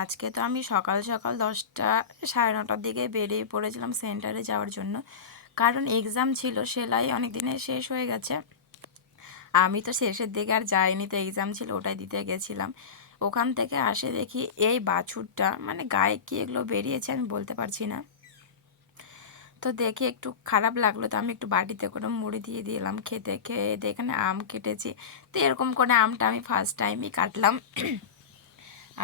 আজকে তো আমি সকাল সকাল দশটা সাড়ে নটার দিকে বেরিয়ে পড়েছিলাম সেন্টারে যাওয়ার জন্য। কারণ এক্সাম ছিল, সেলাই অনেক দিনে শেষ হয়ে গেছে। আমি তো শেষের দিকে আর যাইনি, তো এক্সাম ছিল, ওটাই দিতে গেছিলাম। ওখান থেকে আসে দেখি এই বাছুরটা মানে গায়ে কি এগুলো বেরিয়েছে আমি বলতে পারছি না। তো দেখে একটু খারাপ লাগল, তো আমি একটু বাটিতে করে মুড়ি দিয়ে দিলাম, খেতে খেয়ে এখানে আম কেটেছি। তো এরকম করে আমটা আমি ফার্স্ট টাইমই কাটলাম।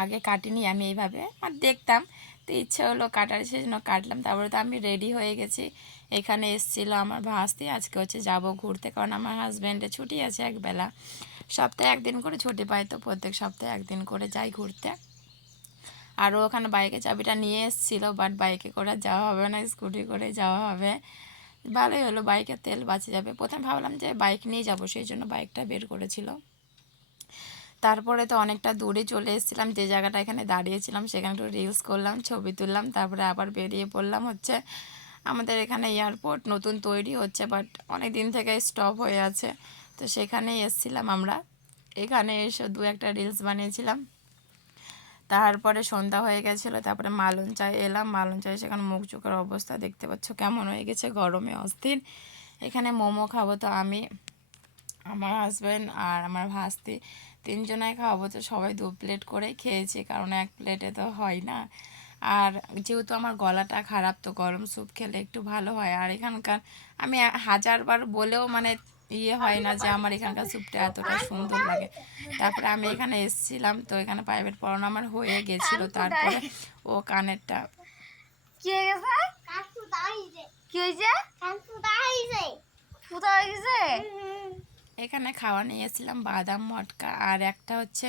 আগে কাটিনি আমি এইভাবে, আর দেখতাম। তো ইচ্ছা হলো কাটার, সেজন্য কাটলাম। তারপরে তো আমি রেডি হয়ে গেছি। এখানে এসেছিল আমার ভাসতে, আজকে হচ্ছে যাব ঘুরতে, কারণ আমার হাজব্যান্ডে ছুটি আছে একবেলা। সপ্তাহে একদিন করে ছুটি পাই তো, প্রত্যেক সপ্তাহে একদিন করে যাই ঘুরতে। আরও ওখানে বাইকে চাবিটা নিয়ে এসেছিল বাট বাইকে করে যাওয়া হবে না স্কুটি করে যাওয়া হবে। ভালোই হলো বাইকের তেল বাঁচে যাবে। প্রথমে ভাবলাম যে বাইক নিয়ে যাব, সেই জন্য বাইকটা বের করেছিল। তারপরে তো অনেকটা দূরে চলে এসেছিলাম, যে জায়গাটা এখানে দাঁড়িয়েছিলাম সেখানে একটু রিলস করলাম, ছবি তুললাম, তারপরে আবার বেরিয়ে পড়লাম হচ্ছে আমাদের এখানে এয়ারপোর্ট নতুন তৈরি হচ্ছে বাট অনেক দিন থেকে স্টপ হয়ে আছে। তো সেখানেই এসেছিলাম আমরা। এখানে এসে দু একটা রিলস বানিয়েছিলাম। তারপরে সন্ধ্যা হয়ে গেছিল, তারপরে মালন চায় এলাম, মালন চায় সেখানে মুখ চোখের অবস্থা দেখতে পাচ্ছ কেমন হয়ে গেছে, গরমে অস্থির। এখানে মোমো খাব তো আমি। আমার হাজব্যান্ড আর আমার ভাস্তি তিনজনাই খাওয়াবো তো সবাই দু প্লেট করে খেয়েছি কারণ এক প্লেটে তো হয় না। আর যেহেতু আমার গলাটা খারাপ তো গরম স্যুপ খেলে একটু ভালো হয়। আর এখানকার আমি হাজারবার বলেও মানে ইয়ে হয় না যে আমার এখানকার স্যুপটা এতটা সুন্দর লাগে। তারপরে আমি এখানে এসেছিলাম তো এখানে প্রাইভেট পড়ানো আমার হয়ে গেছিল। তারপরে ও কানেরটা কি হয়ে গেছে? কি হয়েছে? ফুটা হয়ে গেছে? এখানে খাওয়া নিয়েছিলাম বাদাম, মটকা আর একটা হচ্ছে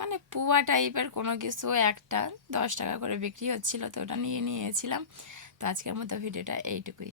মানে পুয়া টাইপের কোনো কিছু। একটা দশ টাকা করে বিক্রি হচ্ছিল, তো ওটা নিয়ে নিয়েছিলাম। তো আজকের মতো ভিডিওটা এইটুকুই।